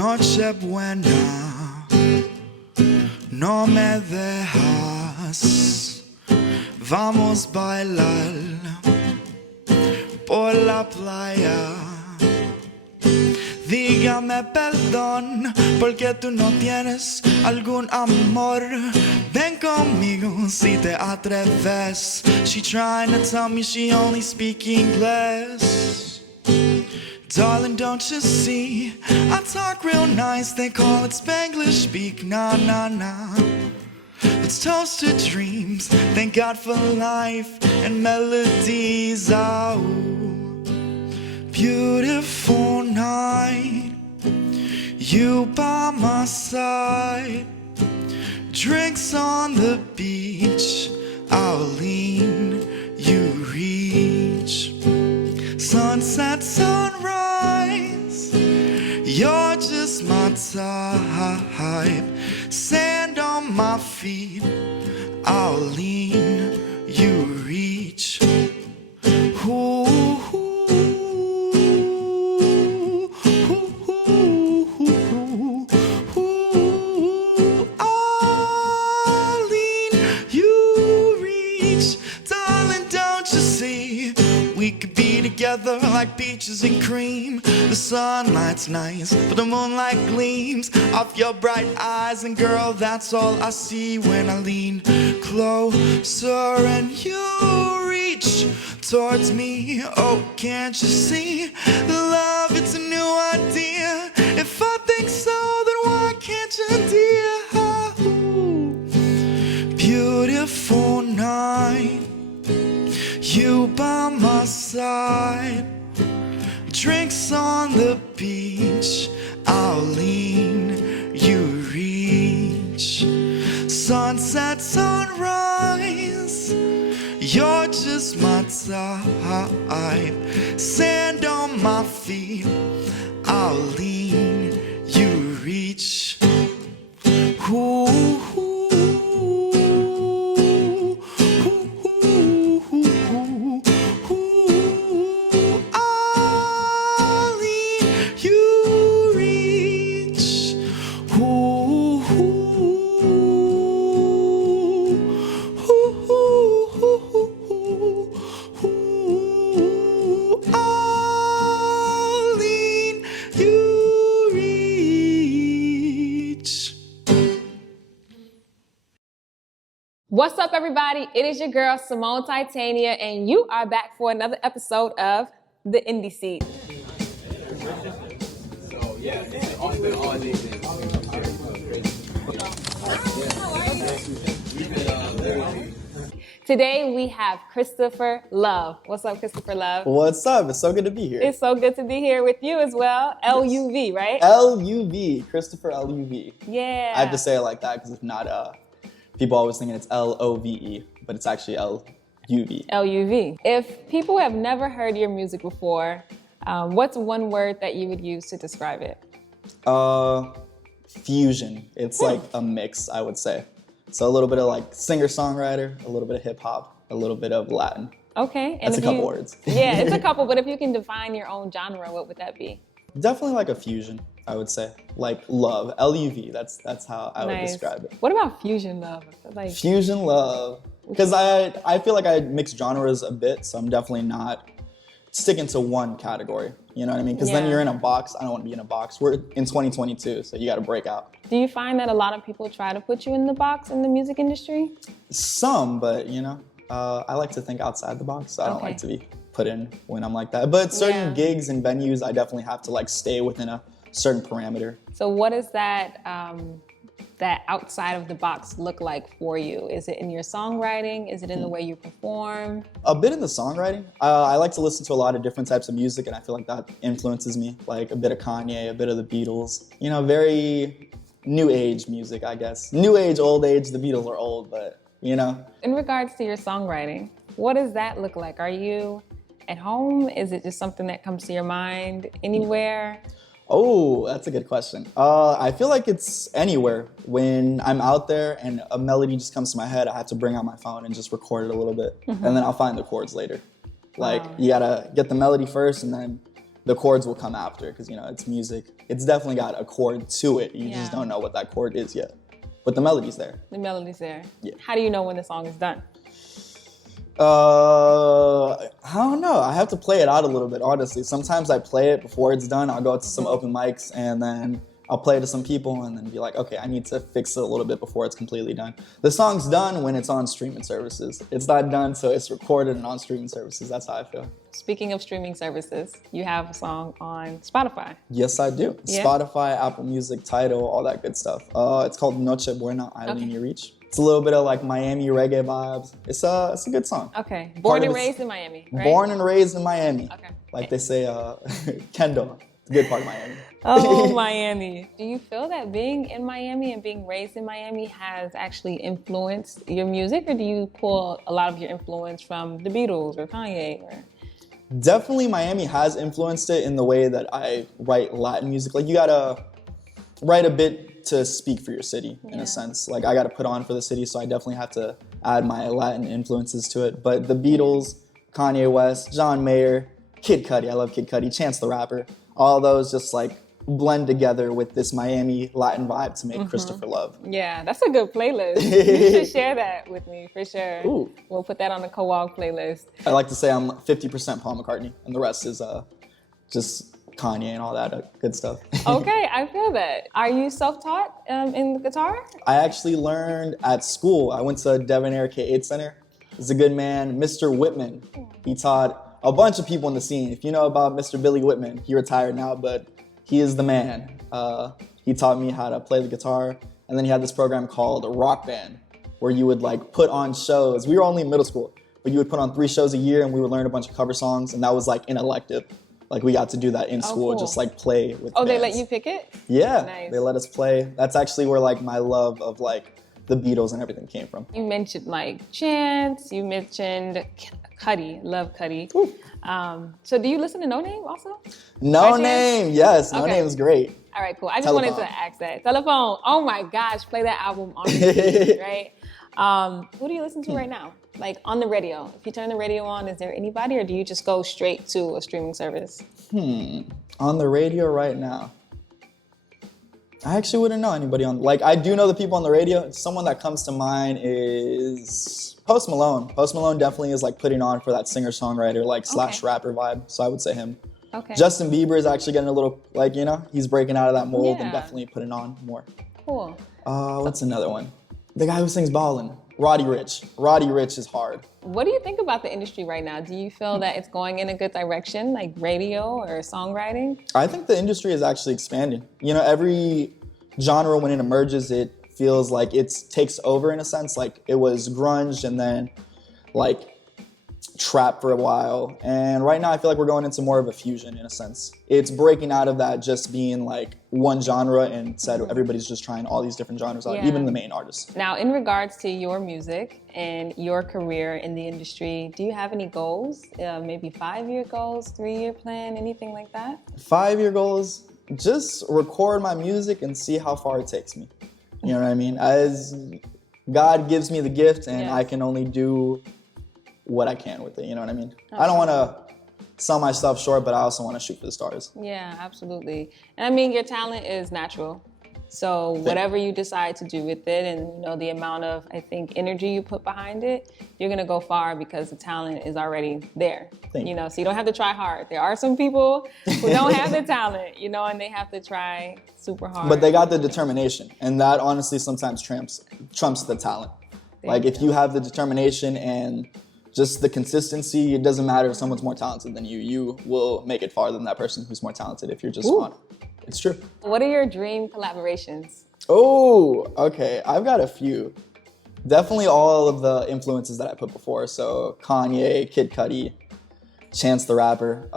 Noche buena, no me dejas. Vamos a bailar por la playa. Dígame perdón porque tú no tienes algún amor. Ven conmigo si te atreves. She trying to tell me she only speak English. Darling, don't you see? I talk real nice, they call it Spanglish speak. Nah, nah, nah. Let's toast to dreams, thank God for life and melodies. Oh, beautiful night, you by my side. Drinks on the beach, I'll lean, you reach. Sunset, sunrise, you're just my type. Sand on my feet, I'll lean, you reach. Ooh, ooh, ooh, ooh, I'll lean, you reach. Darling, don't you see? We could be together like peaches and cream. The sunlight's nice, but the moonlight gleams off your bright eyes. And girl, that's all I see when I lean closer and you reach towards me. Oh, can't you see? The love, it's a new idea. If I think so, then why can't you, dear? Oh, beautiful night, you by my side. Drinks on the beach, I'll lean, you reach. Sunset, sunrise, you're just my type. Sand on my feet, I'll lean, you reach. Ooh, What's up, everybody? It is your girl, Symone Titania, and you are back for another episode of The Indie Seat. Today we have Christopher Love. What's up, Christopher Love? What's up? It's so good to be here. It's so good to be here with you as well. LUV, right? L-U-V, Christopher L-U-V. Yeah. I have to say it like that because if not, people always thinking it's L-O-V-E, but it's actually L-U-V. L-U-V. If people have never heard your music before, what's one word that you would use to describe it? Fusion. It's like a mix, I would say. So a little bit of like singer-songwriter, a little bit of hip-hop, a little bit of Latin. Okay. That's a couple words. Yeah, it's a couple, but if you can define your own genre, what would that be? Definitely like a fusion, I would say. Like love, L-U-V, that's how I would describe it. What about fusion love? Like fusion love, because I feel like I mix genres a bit, so I'm definitely not sticking to one category, you know what I mean? Because then you're in a box. I don't want to be in a box. We're in 2022, so you got to break out. Do you find that a lot of people try to put you in the box in the music industry? Some, but you know, I like to think outside the box, so I don't like to be put in when I'm like that. But certain gigs and venues, I definitely have to like stay within a certain parameter. So what is that that outside of the box look like for you? Is it in your songwriting? Is it in the way you perform? A bit in the songwriting. I like to listen to a lot of different types of music, and I feel like that influences me. Like a bit of Kanye, a bit of the Beatles. You know, very new age music, I guess. New age, old age, the Beatles are old, but you know. In regards to your songwriting, what does that look like? Are you at home? Is it just something that comes to your mind anywhere? Oh, that's a good question. I feel like it's anywhere. When I'm out there and a melody just comes to my head, I have to bring out my phone and just record it a little bit. And then I'll find the chords later. Like, you gotta get the melody first and then the chords will come after because, you know, it's music. It's definitely got a chord to it. You just don't know what that chord is yet. But the melody's there. The melody's there. Yeah. How do you know when the song is done? I don't know. I have to play it out a little bit, honestly. Sometimes I play it before it's done. I'll go to some open mics and then I'll play it to some people and then be like, okay, I need to fix it a little bit before it's completely done. The song's done when it's on streaming services. It's not done so it's recorded and on streaming services. That's how I feel. Speaking of streaming services, you have a song on Spotify. Yes, I do. Yeah. Spotify, Apple Music, Tidal, all that good stuff. It's called Noche Buena, Eileen You Reach. It's a little bit of like Miami reggae vibes. It's a good song. Okay. Born and raised in Miami, right? Born and raised in Miami. Okay. Like they say, Kendo, the good part of Miami. Oh, Miami. Do you feel that being in Miami and being raised in Miami has actually influenced your music, or do you pull a lot of your influence from the Beatles or Kanye? Or... Definitely Miami has influenced it in the way that I write Latin music. Like you gotta write a bit to speak for your city in a sense. Like I gotta put on for the city, so I definitely have to add my Latin influences to it. But the Beatles, Kanye West, John Mayer, Kid Cudi, I love Kid Cudi, Chance the Rapper, all those just like blend together with this Miami Latin vibe to make Christopher Love. Yeah, that's a good playlist. You should share that with me for sure. Ooh. We'll put that on the co-walk playlist. I like to say I'm 50% Paul McCartney, and the rest is just Kanye and all that good stuff. Okay, I feel that. Are you self-taught in the guitar? I actually learned at school. I went to Debonair K8 Center. He's a good man, Mr. Whitman. He taught a bunch of people in the scene. If you know about Mr. Billy Whitman, he retired now, but he is the man. He taught me how to play the guitar, and then he had this program called Rock Band, where you would like put on shows. We were only in middle school, but you would put on 3 shows a year, and we would learn a bunch of cover songs, and that was like an elective. Like we got to do that in school, cool. just like play with Oh, bands. they let you pick it? Yeah, Nice. They let us play. That's actually where like my love of like the Beatles and everything came from. You mentioned like Chance, you mentioned Cudi, love Cudi. So do you listen to No Name also? No By chance? Name, yes, No Okay. Name is great. All right, cool. I just Telephone. wanted to ask that. Telephone, oh my gosh, play that album on repeat, right? Who do you listen to right now? Like on the radio. If you turn the radio on, is there anybody, or do you just go straight to a streaming service? On the radio right now, I actually wouldn't know anybody on, like I do know the people on the radio. Someone that comes to mind is Post Malone. Post Malone definitely is like putting on for that singer-songwriter like / rapper vibe. So I would say him. Okay. Justin Bieber is actually getting a little, like, you know, he's breaking out of that mold and Yeah. definitely putting on more. Cool. What's another one? The guy who sings Ballin', Roddy Ricch. Roddy Ricch is hard. What do you think about the industry right now? Do you feel that it's going in a good direction, like radio or songwriting? I think the industry is actually expanding. You know, every genre when it emerges, it feels like it takes over in a sense. Like it was grunge and then like trap for a while. And right now I feel like we're going into more of a fusion in a sense. It's breaking out of that just being like one genre and instead everybody's just trying all these different genres out, Yeah. even the main artists. Now, in regards to your music and your career in the industry, do you have any goals? Maybe 5-year goals, 3-year plan, anything like that? 5-year goals, just record my music and see how far it takes me. You know what I mean? As God gives me the gift and Yes. I can only do what I can with it, you know what I mean? I don't want to sell myself short, but I also want to shoot for the stars. Yeah, absolutely. And I mean, your talent is natural. So whatever you decide to do with it and, you know, the amount of, I think, energy you put behind it, you're going to go far because the talent is already there. Thank you. You know, so you don't have to try hard. There are some people who don't have the talent, you know, and they have to try super hard. But they got the determination, and that honestly sometimes trumps the talent. Like if you have the determination and just the consistency, it doesn't matter if someone's more talented than you. You will make it farther than that person who's more talented if you're just on it. It's true. What are your dream collaborations? Oh, okay. I've got a few. Definitely all of the influences that I put before. So Kanye, Kid Cudi, Chance the Rapper.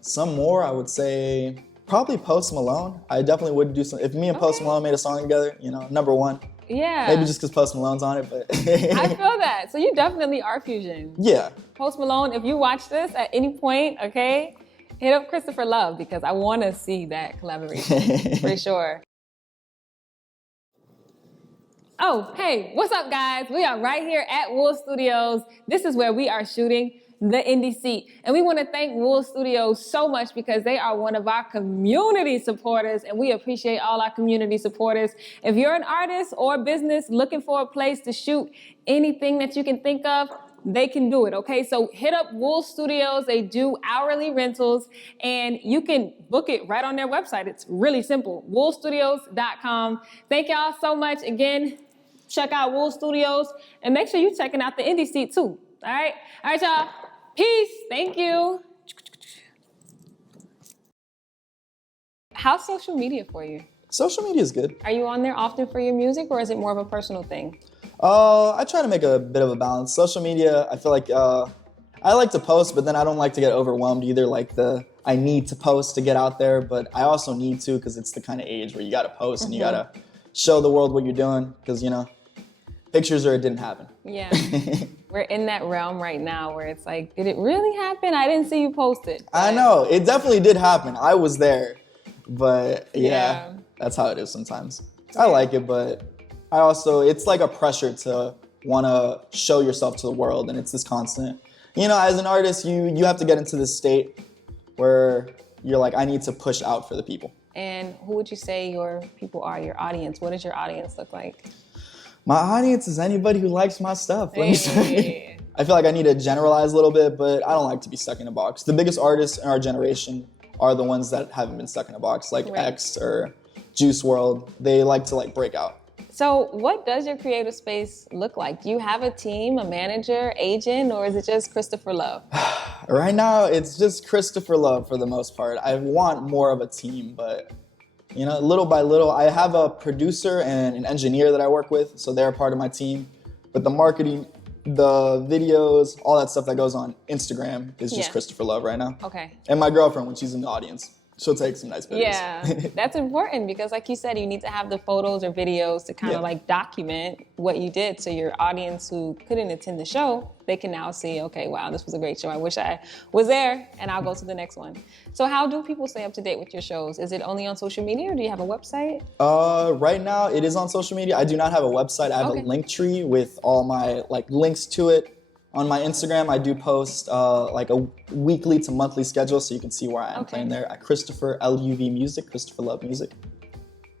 Some more, I would say probably Post Malone. I definitely would do some. If me and Post Malone made a song together, you know, number one. Yeah. Maybe just because Post Malone's on it, but I feel that. So you definitely are fusion. yeah. Post Malone, if you watch this at any point, okay, hit up Christopher Love because I want to see that collaboration for sure. Oh, hey, what's up, guys? We are right here at WUUL Studios. This is where we are shooting the Indie Seat. And we want to thank WUUL Studios so much because they are one of our community supporters, and we appreciate all our community supporters. If you're an artist or a business looking for a place to shoot anything that you can think of, they can do it, okay? So hit up WUUL Studios. They do hourly rentals, and you can book it right on their website. It's really simple, WUULstudios.com. Thank y'all so much. Again, check out WUUL Studios, and make sure you're checking out the Indie Seat too, all right? All right, y'all. Peace. Thank you. How's social media for you? Social media is good. Are you on there often for your music, or is it more of a personal thing? I try to make a bit of a balance. Social media, I feel like I like to post, but then I don't like to get overwhelmed either. Like I need to post to get out there, but I also need to because it's the kind of age where you got to post and you got to show the world what you're doing because, you know, pictures or it didn't happen. Yeah. We're in that realm right now where it's like, did it really happen? I didn't see you post it. But... I know. It definitely did happen. I was there. But yeah, that's how it is sometimes. I like it, but I also, it's like a pressure to want to show yourself to the world, and it's this constant. You know, as an artist, you have to get into this state where you're like, I need to push out for the people. And who would you say your people are, your audience? What does your audience look like? My audience is anybody who likes my stuff. Let me say. I feel like I need to generalize a little bit, but I don't like to be stuck in a box. The biggest artists in our generation are the ones that haven't been stuck in a box, like X or Juice WRLD. They like to like break out. So what does your creative space look like? Do you have a team, a manager, agent, or is it just Christopher Love? Right now, it's just Christopher Love for the most part. I want more of a team, but you know, little by little, I have a producer and an engineer that I work with, so they're a part of my team. But the marketing, the videos, all that stuff that goes on Instagram is just Christopher Love right now. Okay. And my girlfriend, when she's in the audience, she'll take some nice videos. Yeah, that's important because like you said, you need to have the photos or videos to kind of like document what you did so your audience who couldn't attend the show, they can now see, okay, wow, this was a great show. I wish I was there, and I'll go to the next one. So how do people stay up to date with your shows? Is it only on social media, or do you have a website? Right now, it is on social media. I do not have a website. I have a link tree with all my like links to it. On my Instagram, I do post like a weekly to monthly schedule, so you can see where I am playing there at Christopher LUV Music, Christopher Love Music.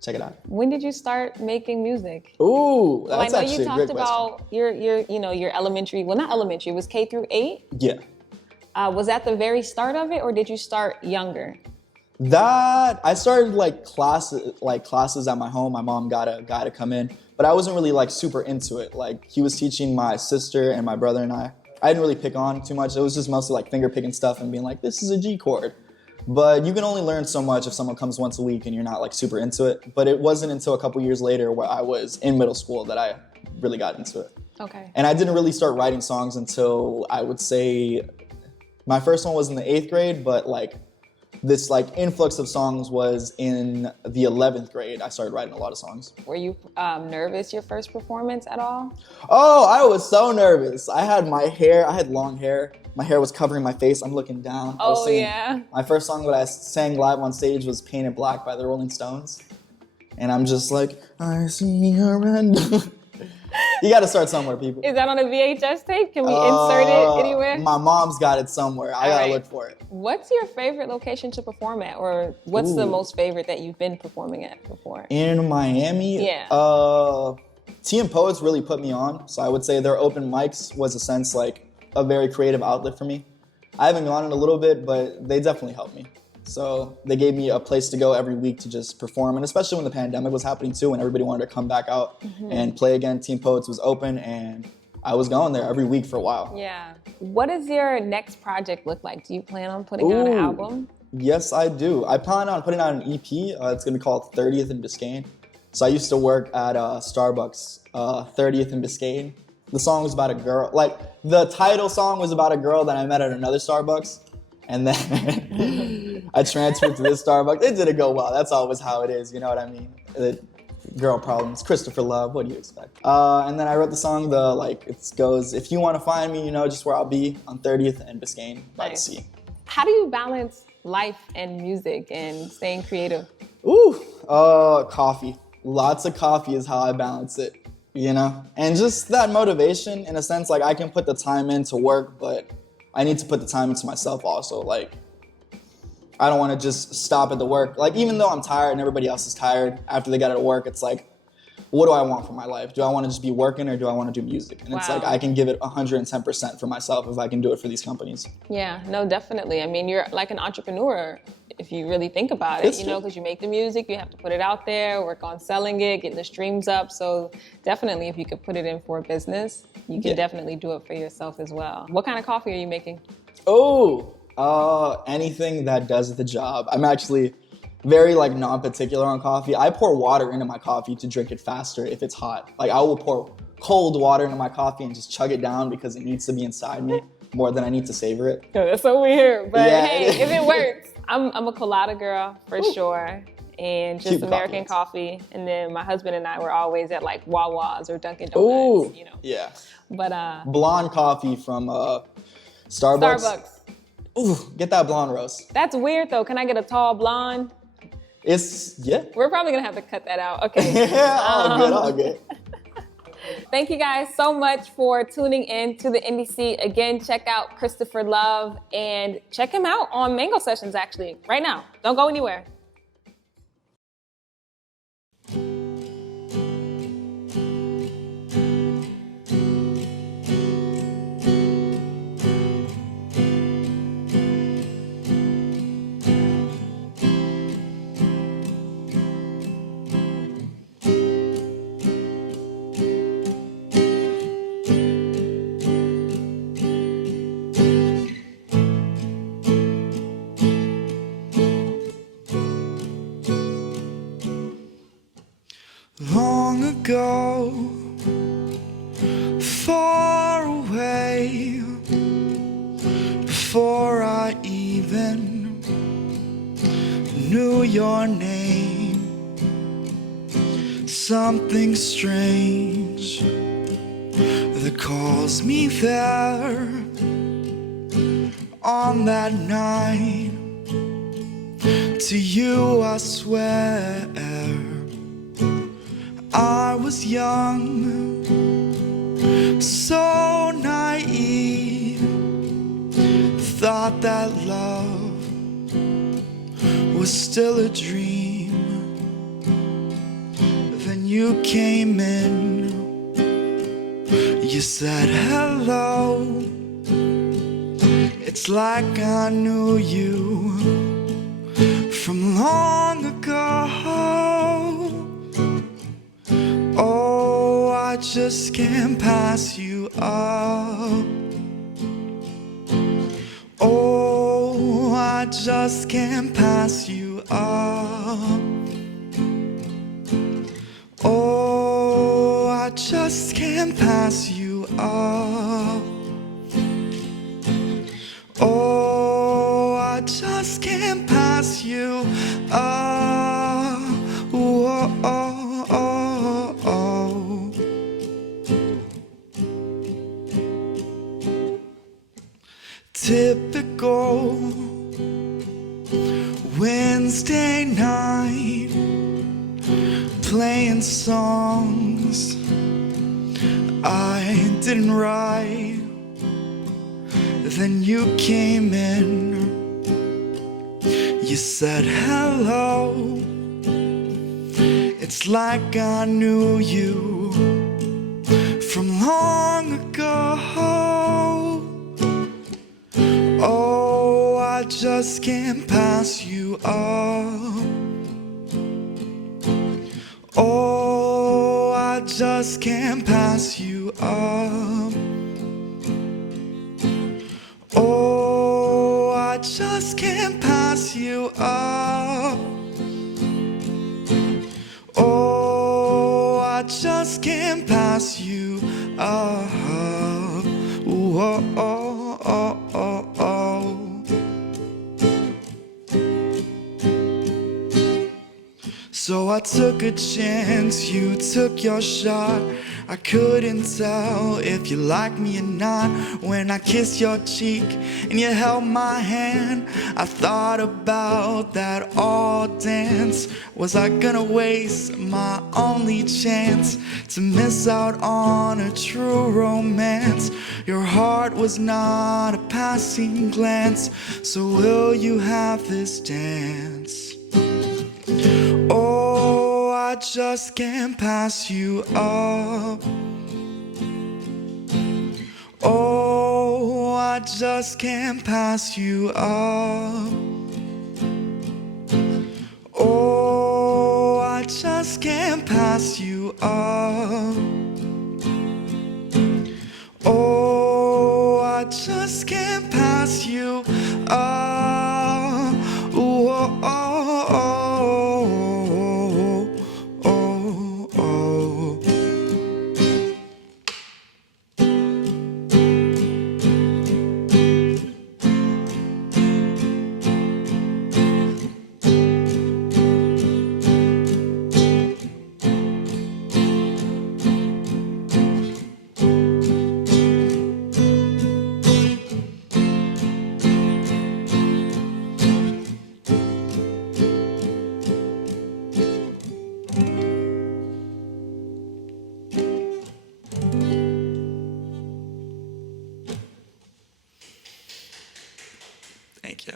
Check it out. When did you start making music? Ooh, that's I know actually you a talked great about your elementary. Well, not elementary. It was K through 8. Yeah. Was that the very start of it, or did you start younger? That I started like classes at my home. My mom got a guy to come in, but I wasn't really like super into it. Like he was teaching my sister and my brother and I didn't really pick on too much. It was just mostly like finger picking stuff and being like, this is a G chord. But you can only learn so much if someone comes once a week and you're not like super into it. But it wasn't until a couple years later where I was in middle school that I really got into it. Okay. And I didn't really start writing songs until I would say my first one was in the 8th grade, but like this like influx of songs was in the 11th grade. I started writing a lot of songs. Were you nervous your first performance at all? Oh, I was so nervous. I had long hair. My hair was covering my face. I'm looking down. Oh, yeah. My first song that I sang live on stage was Painted Black by the Rolling Stones. And I'm just like, I see her red. You got to start somewhere, people. Is that on a VHS tape? Can we insert it anywhere? My mom's got it somewhere. I got to look for it. What's your favorite location to perform at? Or what's the most favorite that you've been performing at before? In Miami? Yeah. Tea & Poets really put me on. So I would say their open mics was a sense like a very creative outlet for me. I haven't gone in a little bit, but they definitely helped me. So they gave me a place to go every week to just perform. And especially when the pandemic was happening too, and everybody wanted to come back out and play again, Tea & Poets was open and I was going there every week for a while. Yeah. What does your next project look like? Do you plan on putting out an album? Yes, I do. I plan on putting out an EP. It's going to be called 30th in Biscayne. So I used to work at Starbucks, 30th in Biscayne. The song was about a girl, like the title song was about a girl that I met at another Starbucks. And then I transferred to this Starbucks. It didn't go well. That's always how it is. You know what I mean? Girl problems. Christopher Love. What do you expect? And then I wrote the song. It goes, if you want to find me, you know just where I'll be on 30th and Biscayne by the sea. How do you balance life and music and staying creative? Coffee. Lots of coffee is how I balance it. You know, and just that motivation in a sense. Like I can put the time in to work, but I need to put the time into myself also. Like, I don't want to just stop at the work. Like, even though I'm tired and everybody else is tired after they get out of work, it's like, what do I want for my life? Do I want to just be working or do I want to do music? And it's like, I can give it 110% for myself if I can do it for these companies. Yeah, no, definitely. I mean, you're like an entrepreneur if you really think about it, you know, because you make the music, you have to put it out there, work on selling it, getting the streams up. So definitely if you could put it in for a business, you can definitely do it for yourself as well. What kind of coffee are you making? Anything that does the job. I'm actually very like non-particular on coffee. I pour water into my coffee to drink it faster if it's hot. Like I will pour cold water into my coffee and just chug it down because it needs to be inside me more than I need to savor it. Oh, that's so weird, but hey, if it works. I'm a colada girl for sure, and just Cute American coffee. And then my husband and I were always at like Wawa's or Dunkin' Donuts, Ooh, you know. yeah. But blonde coffee from Starbucks. Ooh, get that blonde roast. That's weird though. Can I get a tall blonde? We're probably gonna have to cut that out. Okay. all good. Thank you guys so much for tuning in to the NDC. Again, check out Christopher Love and check him out on Mango Sessions actually, right now. Don't go anywhere. Long ago, far away, before I even knew your name, something strange that calls me there on that night. To you I swear I was young, so naive, thought that love was still a dream. Then you came in, you said hello. It's like I knew you from long ago. Oh, I just can't pass you up. Oh, I just can't pass you up. Oh, I just can't pass you up. Oh, I just can't pass you up. Whoa, oh, oh, oh. Typical Wednesday night, playing songs I didn't write. Then you came in, you said hello. It's like I knew you from long ago. Oh, I just can't pass you up. Oh, I just can't pass you up. Oh, I just can't pass you up. Oh, I just can't pass you up. Whoa, oh, oh, oh, oh. So I took a chance, you took your shot. I couldn't tell if you liked me or not when I kissed your cheek and you held my hand. I thought about that all dance. Was I gonna waste my only chance to miss out on a true romance? Your heart was not a passing glance, so will you have this dance? Oh, I just can't pass you up. Oh, I just can't pass you up. Oh, I just can't pass you up. Oh, I just can't pass you up. Ooh, oh, oh, oh, oh, oh, oh. Thank you.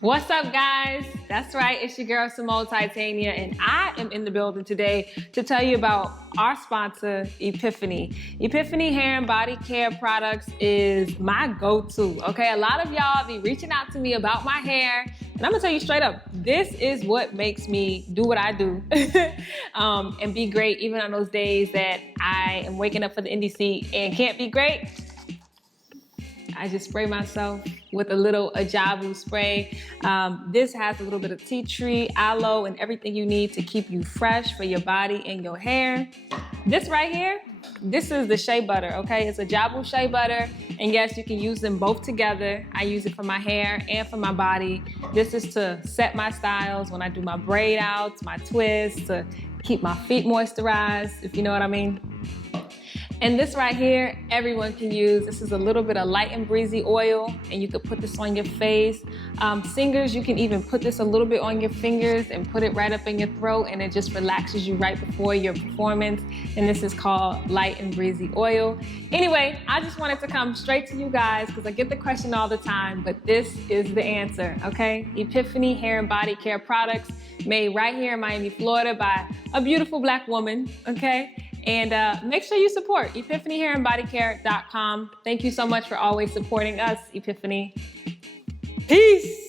What's up, guys? That's right, it's your girl Symone Titania, and I am in the building today to tell you about our sponsor, Epiphanii. Epiphanii hair and body care products is my go-to, okay? A lot of y'all be reaching out to me about my hair, and I'm gonna tell you straight up, this is what makes me do what I do and be great even on those days that I am waking up for the indie seat and can't be great. I just spray myself with a little Ajabu spray. This has a little bit of tea tree, aloe, and everything you need to keep you fresh for your body and your hair. This right here, this is the shea butter, okay? It's Ajabu shea butter, and yes, you can use them both together. I use it for my hair and for my body. This is to set my styles when I do my braid outs, my twists, to keep my feet moisturized, if you know what I mean. And this right here, everyone can use. This is a little bit of light and breezy oil, and you could put this on your face. Singers, you can even put this a little bit on your fingers and put it right up in your throat, and it just relaxes you right before your performance. And this is called light and breezy oil. Anyway, I just wanted to come straight to you guys because I get the question all the time, but this is the answer, okay? Epiphanii hair and body care products made right here in Miami, Florida by a beautiful Black woman, okay? And make sure you support EpiphaniiHairandBodyCare.com. Thank you so much for always supporting us, Epiphanii. Peace.